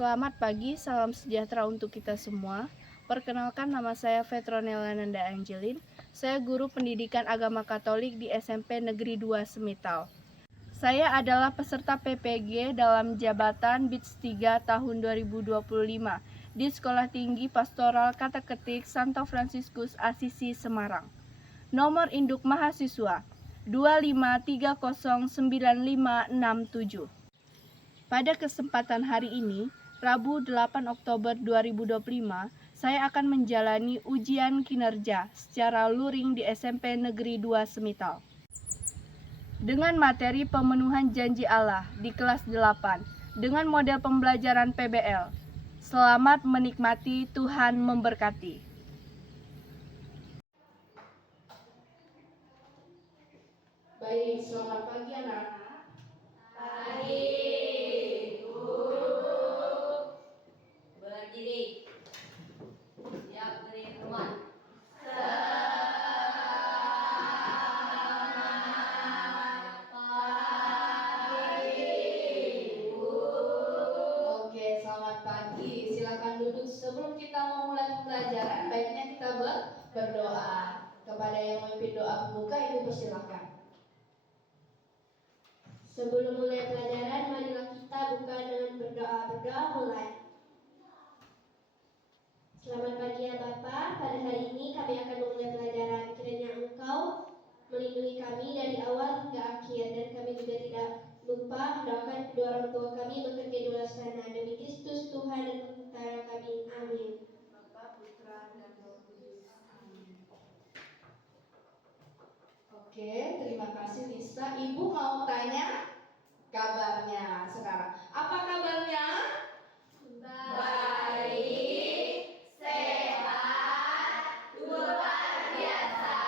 Selamat pagi, salam sejahtera untuk kita semua. Perkenalkan, nama saya Vetronella Nanda Angelin. Saya guru pendidikan agama Katolik di SMP Negeri 2 Semitau. Saya adalah peserta PPG dalam jabatan BITS 3 tahun 2025 di Sekolah Tinggi Pastoral Kateketik Santo Fransiskus Asisi Semarang. Nomor induk mahasiswa 253095567. Pada kesempatan hari ini, Rabu 8 Oktober 2025, saya akan menjalani ujian kinerja secara luring di SMP Negeri 2 Semitau. Dengan materi pemenuhan janji Allah di kelas 8, dengan model pembelajaran PBL. Selamat menikmati, Tuhan memberkati. Baik, selamat pagi anak-anak. Pagi, Bu. Berdiri. Siap beri hormat. Selamat pagi, Bu. Oke, selamat pagi. Silakan duduk. Sebelum kita memulai pembelajaran, baiknya kita berdoa. Kepada yang memimpin doa pembuka, Ibu persilakan. Sebelum mulai pelajaran, marilah kita buka dengan berdoa. Berdoa mulai. Selamat pagi ya Bapak. Pada hari ini kami akan memulai pelajaran. Kiranya Engkau melindungi kami dari awal hingga akhir, dan kami juga tidak lupa mendoakan kedua orang tua kami bekerja di luar sana. Demi Kristus Tuhan dan Pengantara kami. Amin. Bapa, Putra, dan Roh Kudus. Amin. Oke, terima kasih Lisa. Ibu mau tanya kabarnya sekarang. Apa kabarnya? Baik, sehat, luar biasa.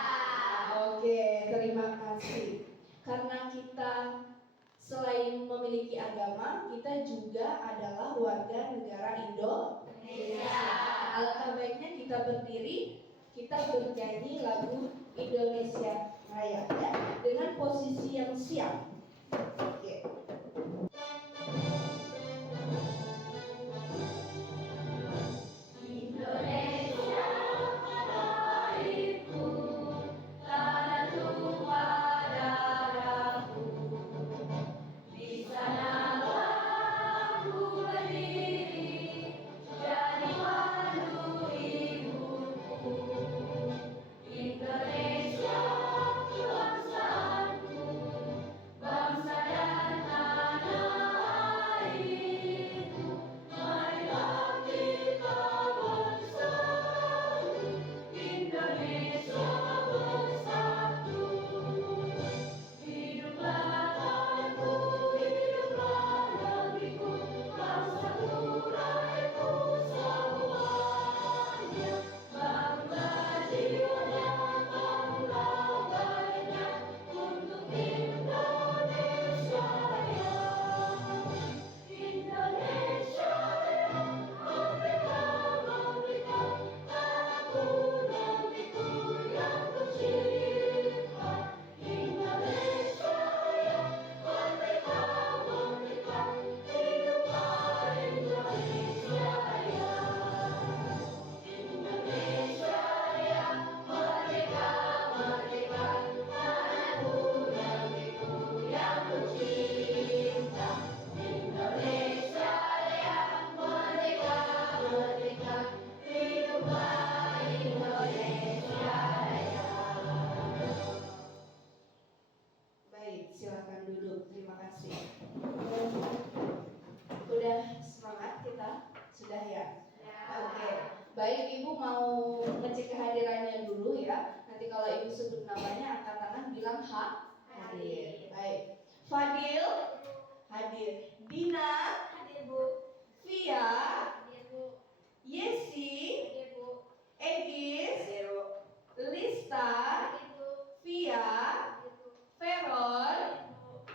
Oke, terima kasih. Karena kita selain memiliki agama, kita juga adalah warga negara Indonesia. Alangkah baiknya kita berdiri, kita bernyanyi lagu Indonesia Raya ya, dengan posisi yang siap. Oke. Indonesia airku, tanah tumpah darahku. Di sanalah ku berdiri, jadi pandu ibuku. Indonesia bangsaku, bangsa dan tanah airku. Marilah kita bersatu, Indonesia bersatu. Hiduplah tanahku, hiduplah negeriku, bangsaku, rakyatku semuanya. Bangunlah jiwanya, bangunlah badannya, untuk Indonesia Raya. Indonesia Raya, merdeka, merdeka, tanahku, negeriku yang kucinta. Indonesia Raya, merdeka, merdeka, hiduplah Indonesia Raya. Indonesia Raya, merdeka, merdeka, tanahku, negeriku yang kucinta. Indonesia Raya, merdeka, merdeka, hiduplah Indonesia Raya. Baik, silakan duduk. Terima kasih. Udah semangat kita? Sudah ya? Oke. Baik, Ibu mau ngecek kehadirannya dulu ya. Nanti kalau Ibu sebut namanya, angkat tangan bilang hadir. Baik. Fadil hadir. Dina Hadir, Bu. Via, Hadir, Bu. Yesi, Hadir, Bu. Egis, Lista, Hadir, Bu. Via, Hadir, Bu. Ferol, Hadir, Bu.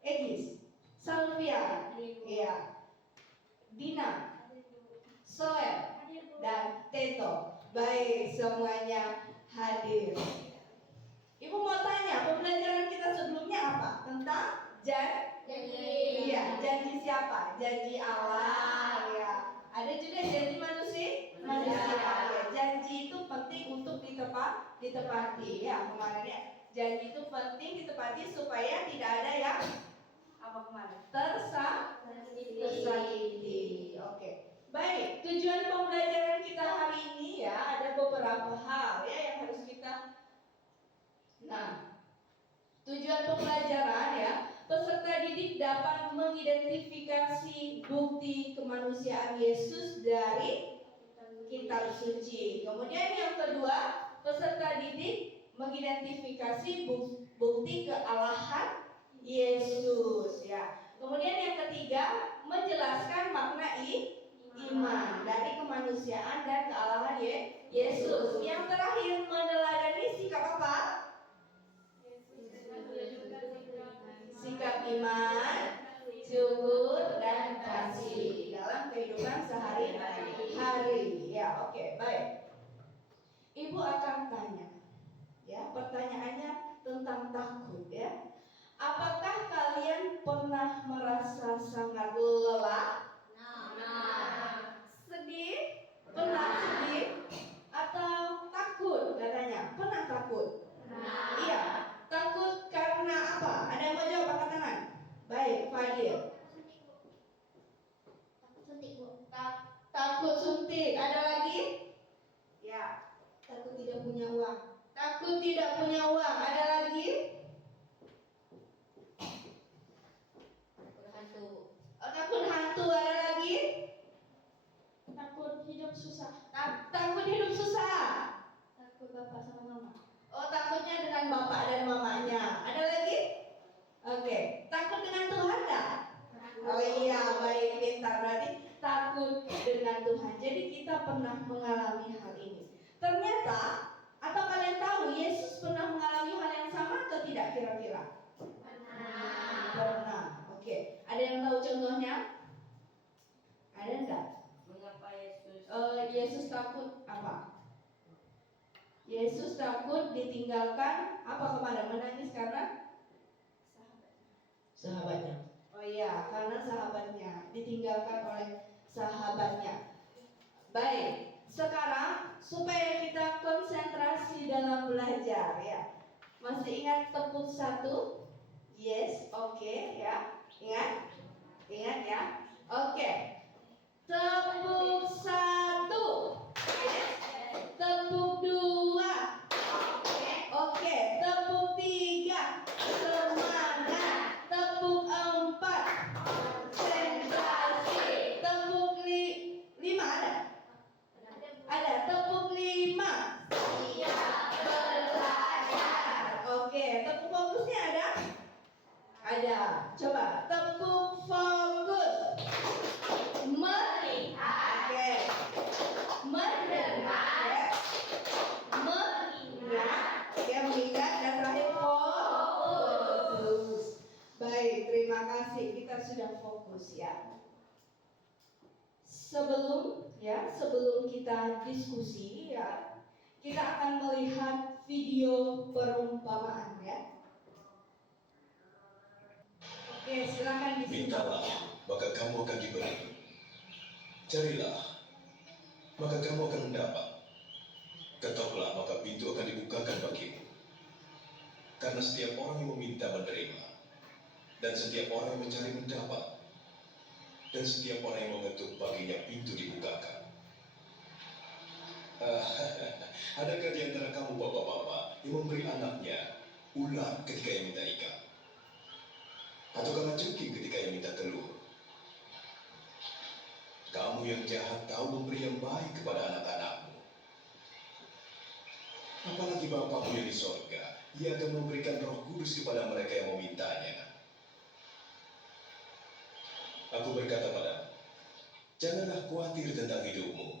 Egis, Salvia, Hadir, Bu. ya, Dina, Hadir, Bu. Soel, Hadir, Bu. dan Teto. Baik, semuanya hadir. Ibu mau tanya, pembelajaran kita sebelumnya apa? Tentang janji. Janji. Iya, janji siapa? Janji Allah. Ya. juga janji manusia. Ya, janji itu penting untuk ditepati ya kemarin ya. Janji itu penting ditepati supaya tidak ada yang apa kemarin? Tersakiti. Oke. Baik, tujuan pembelajaran kita hari ini ya ada beberapa hal ya yang harus kita. Nah, tujuan pembelajaran ya, peserta didik dapat mengidentifikasi bukti kemanusiaan Yesus dari kitab suci. Kemudian yang kedua, peserta didik mengidentifikasi bukti kealahan Yesus ya. Kemudian yang ketiga, menjelaskan makna iman dari kemanusiaan dan kealahan Yesus. Yang terakhir, meneladani sikap apa? Sikap iman, syukur dan kasih dalam kehidupan sehari-hari. Ya, oke, baik. Ibu akan tanya, ya, pertanyaannya tentang takut, ya. Apakah kalian pernah merasa sangat lelah? Sedih? Pernah sedih? Atau takut katanya? Pernah takut? Iya. Takut karena apa? Ada yang mau jawab angkat tangan? Baik, Fadil. Takut suntik, Bu. Takut suntik. Ada lagi? Ya. Takut tidak punya uang. Takut tidak punya uang. Ada lagi? Takut hantu. Takut hantu. Ada lagi? Takut hidup susah. Takut hidup susah. Takut bapak sama mama. Oh, takutnya dengan bapak dan mamanya. Ada lagi? Oke. Takut dengan Tuhan tak? Oh iya, baik, pintar. Berarti takut dengan Tuhan. Jadi kita pernah mengalami hal ini. Ternyata, atau kalian tahu Yesus pernah mengalami hal yang sama atau tidak kira-kira? Pernah. Oke. Ada yang tahu contohnya? Ada enggak? Mengapa Yesus? Yesus takut apa? Yesus takut ditinggalkan apa kemarin? Menangis karena sahabatnya. Oh iya, karena sahabatnya ditinggalkan oleh sahabatnya. Baik, sekarang supaya kita konsentrasi dalam belajar ya. Masih ingat tepuk satu? Yes, oke, ya. Ingat ya. Oke. Tepuk satu. Yes. Tepuk dua. Oke. Tepuk tiga. Semangat. Tepuk empat. Konsentrasi. Tepuk lima ada? Ada. Tepuk lima. Siap belajar. Oke. Tepuk fokusnya ada? Ada. Coba. Tepuk fokus. Melihat. Oke. Mendengar. Mengingat. Oke, mengingat dan terakhir fokus. Baik, terima kasih. Kita sudah fokus ya. Sebelum kita diskusi ya, kita akan melihat video perumpamaan ya. Oke, silakan disimak. Mintalah, maka kamu akan diberi. Carilah, maka kamu akan mendapat. Ketoklah, maka pintu akan dibukakan bagimu. Karena setiap orang yang meminta menerima, dan setiap orang yang mencari mendapat, dan setiap orang yang mengetuk baginya pintu dibukakan. Adakah di antara kamu bapak-bapak yang memberi anaknya ular ketika ia minta ikan? Atau kalajengking ketika ia minta telur? Kamu yang jahat tahu memberi yang baik kepada anak-anakmu. Apalagi Bapakmu yang di sorga, Ia akan memberikan Roh Kudus kepada mereka yang memintanya. Aku berkata padamu, janganlah khawatir tentang hidupmu,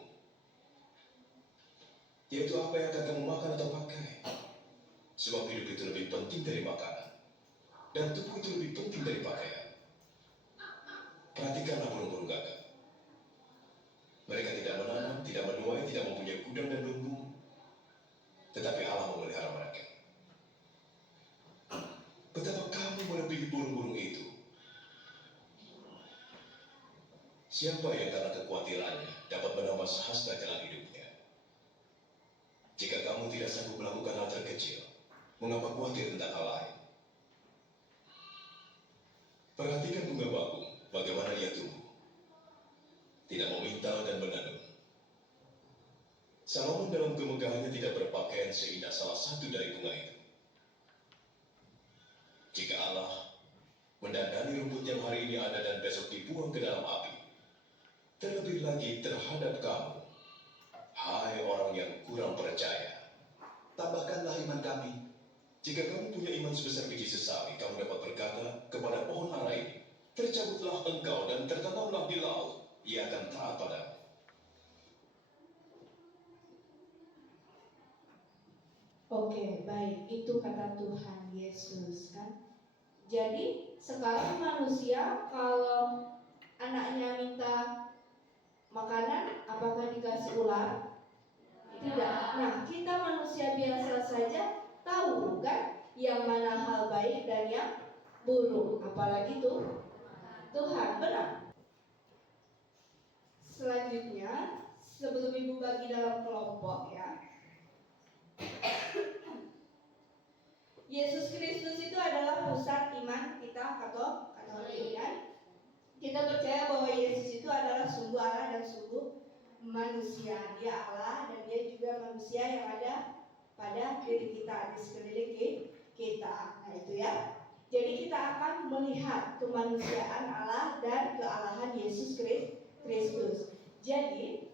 yaitu apa yang akan kamu makan atau pakai. Sebab hidup itu lebih penting dari makanan, dan tubuh itu lebih penting dari pakaian. Perhatikanlah burung-burung gagak. Mereka tidak menanam, tidak menuai, tidak mempunyai gudang dan lumbung, tetapi Allah memelihara mereka. Betapa kamu melebihi burung-burung itu. Siapa yang karena kekhawatirannya dapat menambah sehasta jalan hidupnya? Jika kamu tidak sanggup melakukan hal terkecil, mengapa khawatir tentang hal lain? Perhatikan bunga bakung, bagaimana ia tumbuh. Tidak memintal dan menanam. Salomon dalam kemegahannya tidak berpakaian seindah salah satu dari bunga itu. Jika Allah mendandani rumput yang hari ini ada dan besok dibuang ke dalam api, terlebih lagi terhadap kamu, hai orang yang kurang percaya. Tambahkanlah iman kami. Jika kamu punya iman sebesar biji sesawi, kamu dapat berkata kepada pohon ara ini, tercabutlah engkau dan tertanamlah di laut, ia akan taat padamu. Oke, baik. Itu kata Tuhan Yesus kan. Jadi sekarang manusia kalau anaknya minta makanan, apakah dikasih ular? Tidak. Nah, kita manusia biasa saja tahu kan yang mana hal baik dan yang buruk. Apalagi Tuhan, benar. Selanjutnya, sebelum Ibu bagi dalam kelompok ya. Yesus Kristus itu adalah pusat iman kita Katolik kan? Kita percaya bahwa Yesus itu adalah sungguh Allah dan sungguh manusia. Dia Allah dan dia juga manusia yang ada pada diri kita, di sekeliling kita. Nah itu ya. Jadi kita akan melihat kemanusiaan Allah dan kealahan Yesus Kristus. Jadi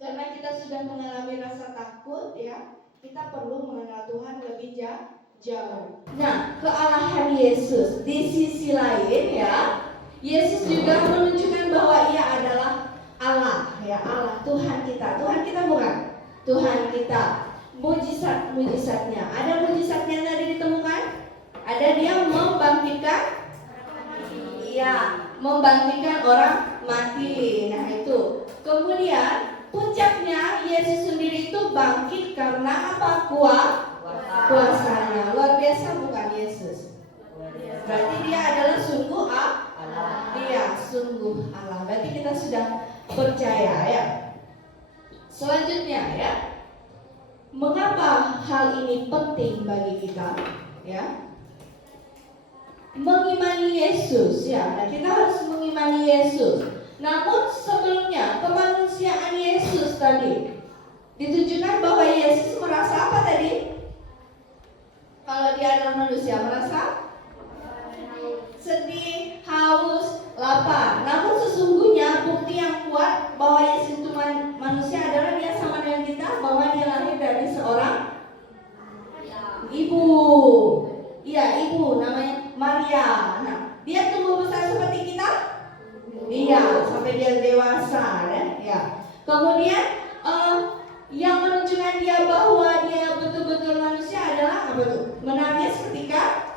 karena kita sudah mengalami rasa takut ya, kita perlu mengenal Tuhan lebih jauh. Nah, kealahan Yesus di sisi lain ya, Yesus juga menunjukkan bahwa ia adalah Allah ya, Allah Tuhan kita. Tuhan kita bukan Tuhan kita. Mujizat-mujizatnya, ada mujizatnya yang tadi ditemukan? Ada dia membangkitkan, iya, membangkitkan orang mati. Nah itu. Kemudian puncaknya Yesus sendiri itu bangkit karena apa? Kuasanya. Luar biasa bukan Yesus? Berarti dia adalah sungguh Allah. Dia sungguh Allah. Berarti kita sudah percaya ya. Selanjutnya ya. Mengapa hal ini penting bagi kita? Ya. Mengimani Yesus ya. Nah, kita harus mengimani Yesus. Namun sebelumnya kemanusiaan Yesus tadi ditunjukkan bahwa Yesus merasa apa tadi? Kalau dia adalah manusia merasa sedih, haus, lapar. Namun sesungguhnya bukti yang kuat bahwa Yesus itu manusia adalah dia sama dengan kita, bahwa dia lahir dari seorang ibu. Iya, ibu namanya Maria. Nah, dia tumbuh besar seperti kita? Iya, sampai dia dewasa ya. Kemudian yang menunjukkan dia bahwa dia betul-betul manusia adalah apa tuh? Menangis ketika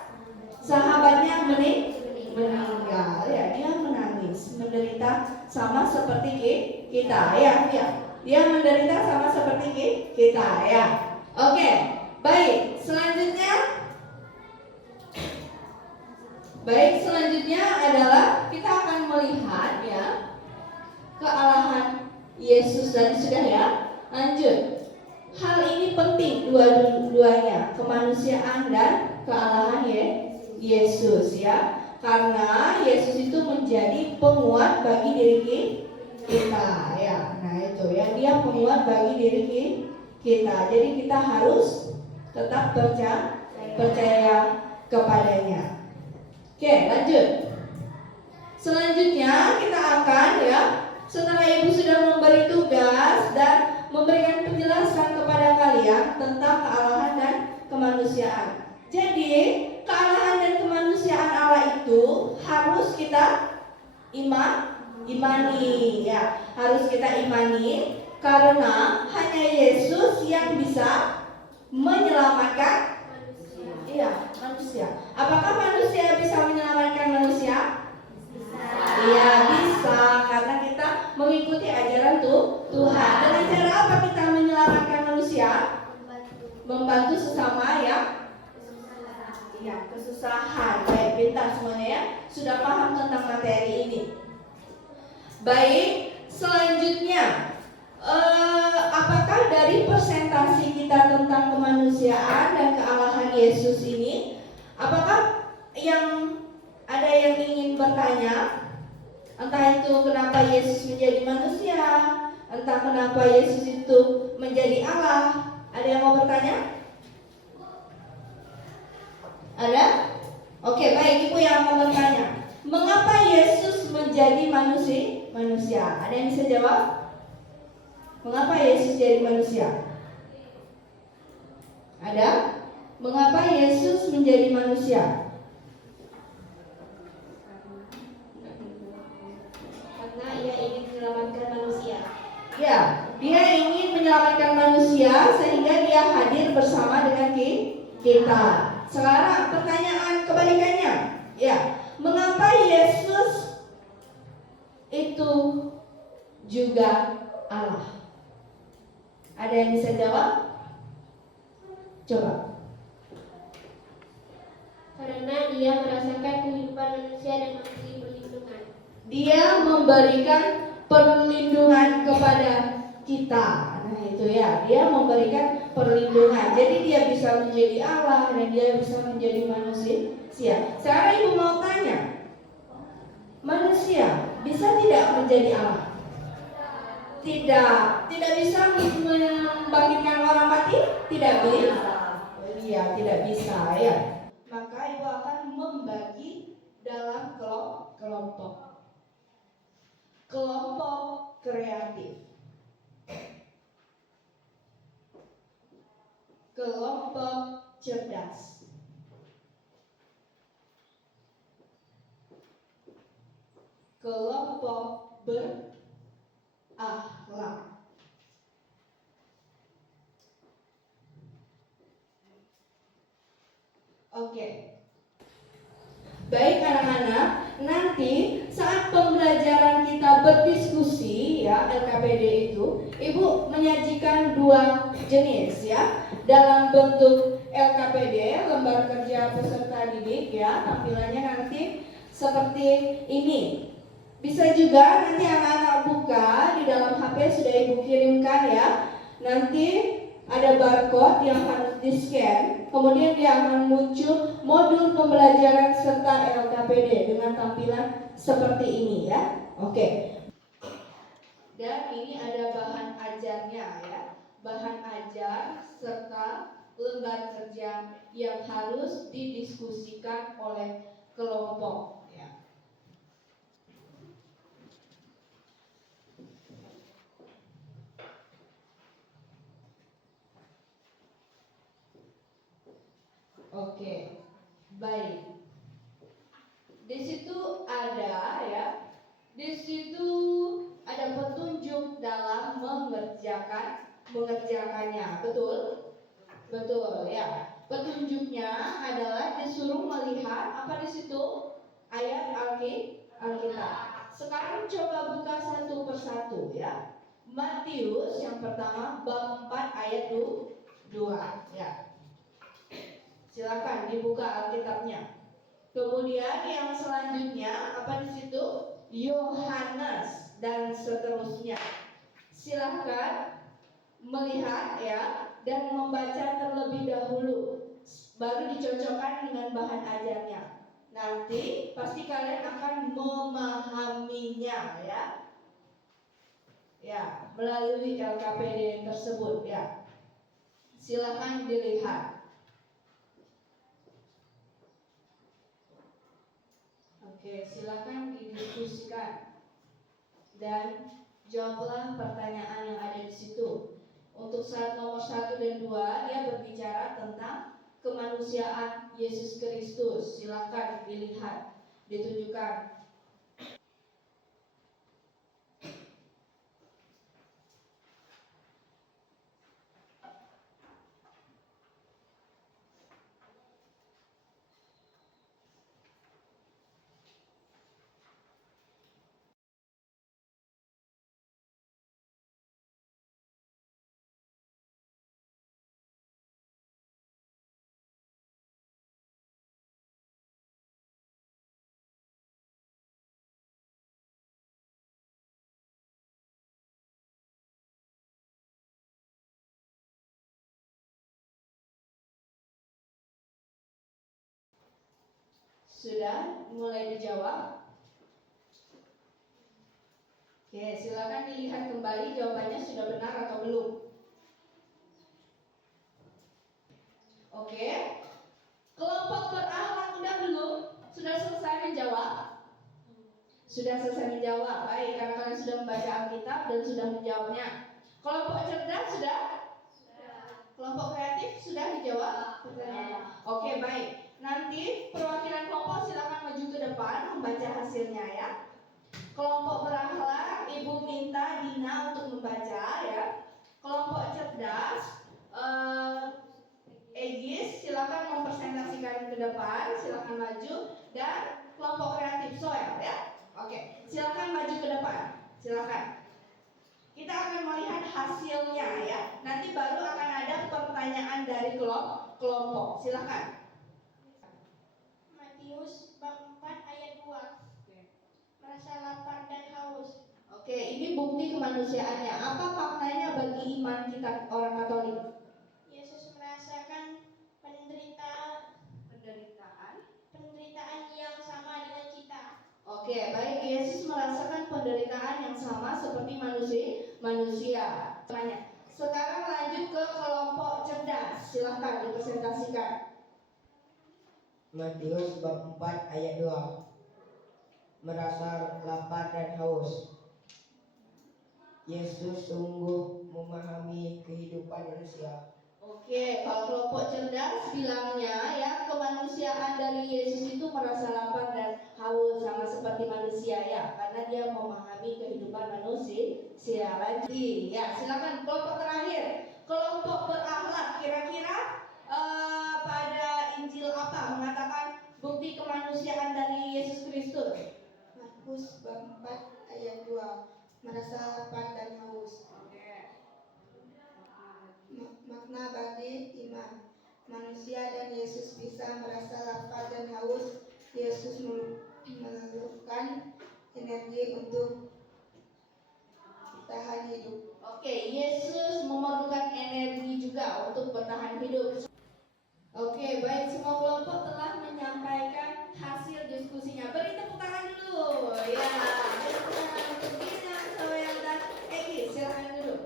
sahabatnya meninggal ya, dia menangis, menderita sama seperti kita ya. Dia menderita sama seperti kita ya. Oke, baik. Selanjutnya adalah kita akan melihat ya kealahan Yesus tadi sudah ya. Lanjut. Hal ini penting dua-duanya, kemanusiaan dan kealahan Yesus ya. Karena Yesus itu menjadi penguat bagi diri kita ya. Nah itu ya, dia penguat bagi diri kita. Jadi kita harus tetap percaya kepadanya. Oke, lanjut. Selanjutnya kita akan ya, setelah Ibu sudah memberi tugas dan memberikan penjelasan kepada kalian tentang kealahan dan kemanusiaan. Jadi kealahan dan kemanusiaan Allah itu harus kita imani ya, harus kita imani karena hanya Yesus yang bisa menyelamatkan manusia. Apakah manusia bisa menyelamatkan manusia? Iya bisa, karena kita mengikuti ajaran Tuhan. Dengan cara apa kita menyelamatkan manusia? Membantu sesama ya. Iya, kesusahan. Baik, pintar semuanya ya. Sudah paham tentang materi ini. Baik, selanjutnya apakah dari presentasi kita tentang kemanusiaan dan kealahan Yesus ini, apakah ada yang ingin bertanya? Entah itu kenapa Yesus menjadi manusia, entah kenapa Yesus itu menjadi Allah. Ada yang mau bertanya? Ada? Oke, baik, Ibu yang mau bertanya. Mengapa Yesus menjadi manusia? Ada yang bisa jawab? Mengapa Yesus jadi manusia? Ada? Mengapa Yesus menjadi manusia? Karena ia ingin menyelamatkan manusia. Ya, dia ingin menyelamatkan manusia sehingga dia hadir bersama dengan kita. Sekarang pertanyaan kebalikannya. Ya, mengapa Yesus itu juga Allah? Ada yang bisa jawab? Coba. Karena ia merasakan kehidupan manusia dan memberi perlindungan. Dia memberikan perlindungan kepada kita. Nah itu ya, dia memberikan perlindungan. Jadi dia bisa menjadi Allah dan dia bisa menjadi manusia. Sekarang Ibu mau tanya, manusia bisa tidak menjadi Allah? Tidak bisa membangkitkan orang mati? Tidak bisa. Iya, tidak bisa ya. Maka Ibu akan membagi dalam kelompok kreatif, kelompok cerdas, kelompok berakhlak. Oke. Baik anak-anak, nanti saat pembelajaran kita berdiskusi ya LKPD itu, Ibu menyajikan 2 jenis ya dalam bentuk LKPD, lembar kerja peserta didik ya, tampilannya nanti seperti ini. Bisa juga nanti anak-anak buka di dalam HP sudah Ibu kirimkan ya. Nanti ada barcode yang harus di-scan, kemudian dia akan muncul modul pembelajaran serta LKPD dengan tampilan seperti ini ya. Oke. Dan ini ada bahan ajarnya ya. Bahan ajar serta lembar kerja yang harus didiskusikan oleh kelompok ya. Oke, baik. Di situ ada ya, di situ ada petunjuk dalam mengerjakannya, betul? Betul ya. Petunjuknya adalah disuruh melihat apa di situ ayat Alkitab. Sekarang coba buka satu persatu ya. Matius yang pertama bab 4 ayat 2 ya. Silakan dibuka Alkitabnya. Kemudian yang selanjutnya apa di situ? Yohanes dan seterusnya. Silakan melihat ya dan membaca terlebih dahulu. Baru dicocokkan dengan bahan ajarnya. Nanti pasti kalian akan memahaminya ya. Ya, melalui LKPD tersebut ya. Silakan dilihat. Oke, silakan didiskusikan dan jawablah pertanyaan yang ada di situ. Untuk nomor 1 dan 2 dia berbicara tentang kemanusiaan Yesus Kristus. Silakan dilihat, ditunjukkan Sudah mulai dijawab? Oke, silakan dilihat kembali jawabannya sudah benar atau belum. Oke, kelompok berakhlak udah belum? Sudah selesai menjawab? Sudah selesai menjawab, baik, karena kalian sudah membaca Alkitab dan sudah menjawabnya. Kelompok cerdas sudah? Kelompok kreatif sudah dijawab? Oke, baik. Nanti perwakilan kelompok silakan maju ke depan membaca hasilnya ya. Kelompok berakhlak, Ibu minta Dina untuk membaca ya. Kelompok cerdas, Egis silakan mempresentasikan ke depan, silakan maju. Dan kelompok kreatif Soel ya. Oke, silakan maju ke depan, silakan. Kita akan melihat hasilnya ya. Nanti baru akan ada pertanyaan dari kelompok. Silakan. Matius bab 4 ayat 2. Merasa lapar dan haus. Oke, ini bukti kemanusiaannya. Apa maknanya bagi iman kita orang Katolik? Yesus merasakan penderitaan yang sama dengan kita. Oke, baik. Yesus merasakan penderitaan yang sama seperti manusia. Tanya. Sekarang lanjut ke kelompok cerdas. Silahkan dipresentasikan. Matius bab 4 ayat 2. Merasa lapar dan haus. Yesus sungguh memahami kehidupan manusia. Oke, kalau kelompok cerdas bilangnya ya, kemanusiaan dari Yesus itu merasa lapar dan haus sama seperti manusia ya, karena dia memahami kehidupan manusia. Lagi ya, silakan kelompok terakhir, kelompok berakhlak. Kira-kira pada Injil apa mengatakan bukti kemanusiaan dari Yesus Kristus? Markus bab 4 ayat 2. Merasa lapar dan haus. Makna bagi iman manusia dan Yesus bisa merasa lapar dan haus. Yesus memerlukan energi untuk bertahan hidup. Oke, Yesus memerlukan energi juga untuk bertahan hidup. Oke, baik, semua kelompok telah menyampaikan hasil diskusinya. Beri tepuk tangan dulu. Ya, beri tepuk tangan untuk Dina, Soel, dan Egi. Silakan duduk.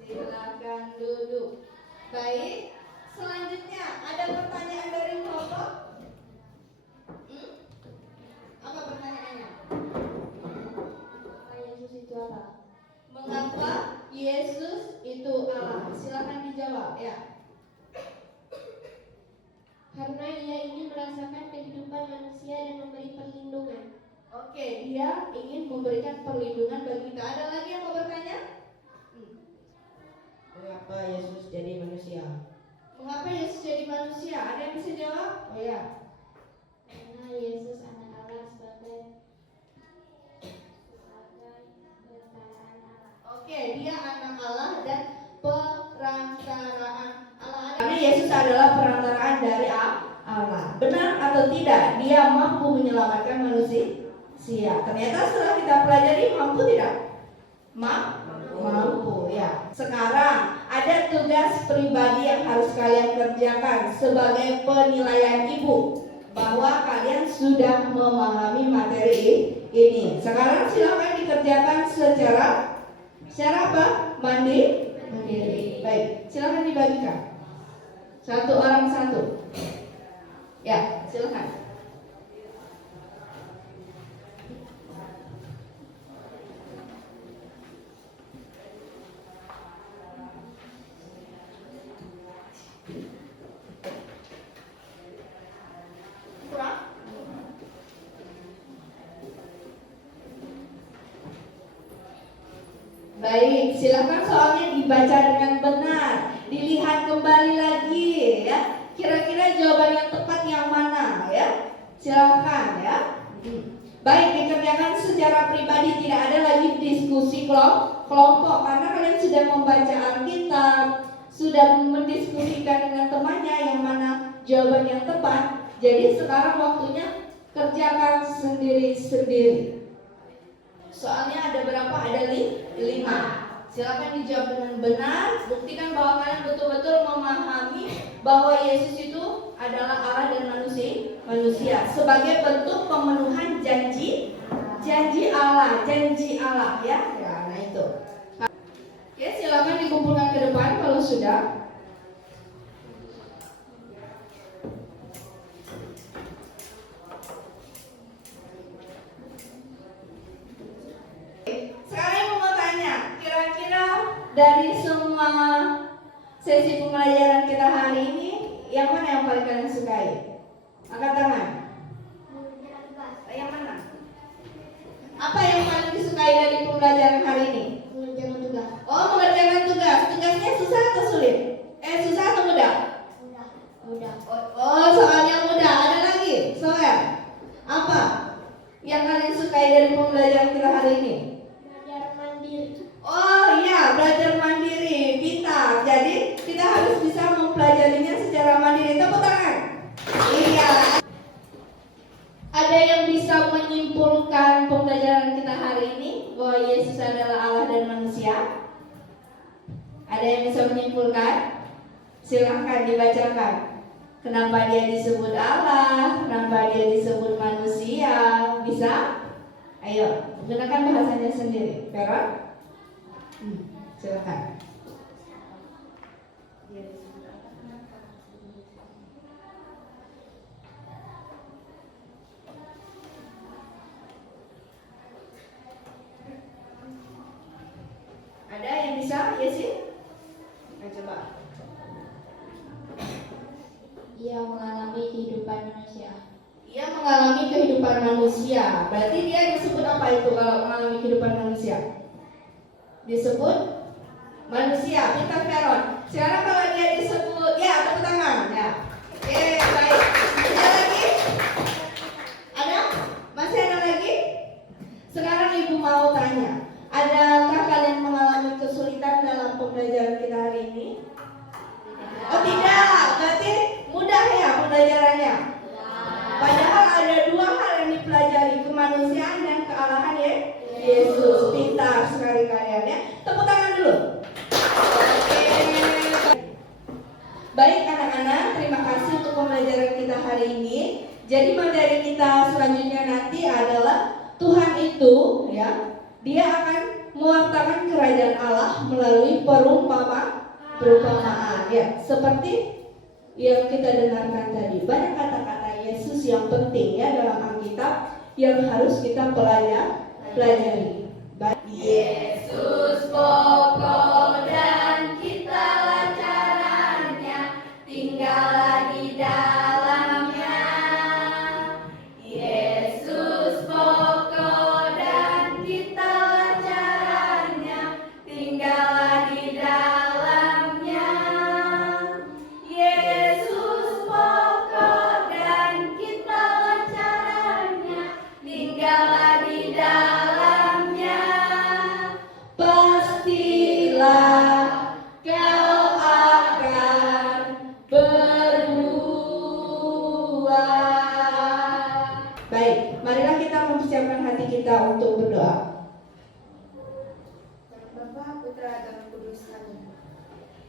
Silakan duduk. Baik, selanjutnya ada pertanyaan dari kelompok? Apa pertanyaannya? Yesus itu apa? Mengapa Yesus itu Allah? Silakan dijawab ya. Karena ia ingin merasakan kehidupan manusia dan memberi perlindungan. Oke, dia ingin memberikan perlindungan bagi kita. Ada lagi yang mau bertanya? Mengapa Yesus jadi manusia? Mengapa Yesus jadi manusia? Ada yang bisa jawab? Oh ya. Karena Yesus anak Allah sebagai perantaraan Allah. Oke, dia anak Allah dan perantaraan Allah. Karena Yesus adalah perantaraan dari Allah. Benar atau tidak? Dia mampu menyelamatkan manusia. Ternyata setelah kita pelajari, mampu tidak? Mampu ya. Sekarang ada tugas pribadi yang harus kalian kerjakan sebagai penilaian ibu bahwa kalian sudah memahami materi ini. Sekarang silakan dikerjakan secara apa? Mandiri. Baik, silakan dibagikan. Satu orang satu. Ya, silakan. Baik, silakan soalnya dibaca dengan benar, dilihat kembali lagi ya. Kira-kira jawaban yang tepat yang mana ya? Silakan ya. Baik, dikerjakan secara pribadi, tidak ada lagi diskusi kelompok karena kalian sudah membaca Alkitab, sudah mendiskusikan dengan temannya yang mana jawaban yang tepat. Jadi sekarang waktunya kerjakan sendiri-sendiri. Soalnya ada berapa? Ada 5. Silakan dijawab dengan benar. Buktikan bahwa kalian betul-betul memahami bahwa Yesus itu adalah Allah dan manusia sebagai bentuk pemenuhan janji Allah ya. Ya, nah itu. Ya, silakan dikumpulkan ke depan kalau sudah. Sekarang Ibu mau tanya, kira-kira dari semua sesi pembelajaran kita hari ini, yang mana yang paling kalian sukai? Angkat tangan. Yang mana? Apa yang paling disukai dari pembelajaran hari ini? Mengerjakan tugas. Oh, mengerjakan tugas. Tugasnya susah atau sulit? Susah atau mudah? Mudah. Oh, soalnya mudah. Ada lagi soal? Apa yang kalian sukai dari pembelajaran kita hari ini? Belajar mandiri. Oh iya, belajar mandiri, pintar. Jadi kita harus bisa mempelajarinya secara mandiri. Tepuk tangan. Iya. Ada yang bisa menyimpulkan pembelajaran kita hari ini bahwa Yesus adalah Allah dan manusia? Ada yang bisa menyimpulkan? Silahkan dibacakan. Kenapa dia disebut Allah? Kenapa dia disebut manusia? Bisa? Ayo, gunakan bahasanya sendiri. Peron? Silakan. Ada yang bisa? Yesin? Nah, coba. Ia mengalami kehidupan manusia. Ia mengalami kehidupan manusia. Berarti dia disebut apa itu kalau mengalami kehidupan manusia? Disebut manusia. Pintar Veron. Sekarang kalau dia disebut, ya tepuk tangan. Ya. Oke, baik. Ada lagi? Ada? Masih ada lagi? Sekarang Ibu mau tanya. Adakah kalian mengalami kesulitan dalam pembelajaran kita hari ini? Oh tidak, berarti mudah ya pembelajarannya. Padahal ada dua hal yang dipelajari, kemanusiaan dan kealahan ya. Yesus, pintar sekali kalian ya. Tepuk tangan dulu. Oke. Baik anak-anak, terima kasih untuk pembelajaran kita hari ini. Jadi materi kita selanjutnya nanti adalah Tuhan itu ya, dia akan mewartakan kerajaan Allah melalui perumpamaan ya, seperti yang kita dengarkan tadi. Banyak kata-kata Yesus yang penting ya dalam Alkitab yang harus kita pelajari. Yesus pokok dan kitalah caranya, tinggallah di dalamnya. Yesus pokok dan kitalah caranya, tinggallah di dalamnya. Yesus pokok dan kitalah caranya, tinggallah di dalamnya. Pastilah kau akan berbuah. Baik, marilah kita mempersiapkan hati kita untuk berdoa. Bapa, Putra, dan Kudus, amin.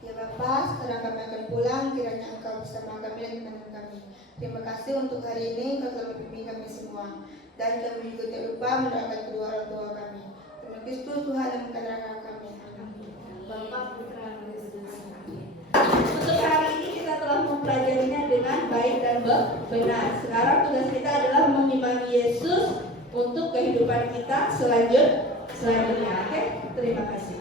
Ya Bapa, setelah kami akan pulang, kiranya Engkau bersama kami dan menemani kami. Terima kasih untuk hari ini, Engkau telah membimbing kami semua. Dan kami juga tidak lupa mendoakan kedua orang tua kami. Terima Kristus Tuhan yang mengenalkan kami. Amin. Bapak, Putra, dan Kudus. Untuk hari ini kita telah mempelajarinya dengan baik dan benar. Sekarang tugas kita adalah mengimani Yesus untuk kehidupan kita selanjutnya. Oke, terima kasih.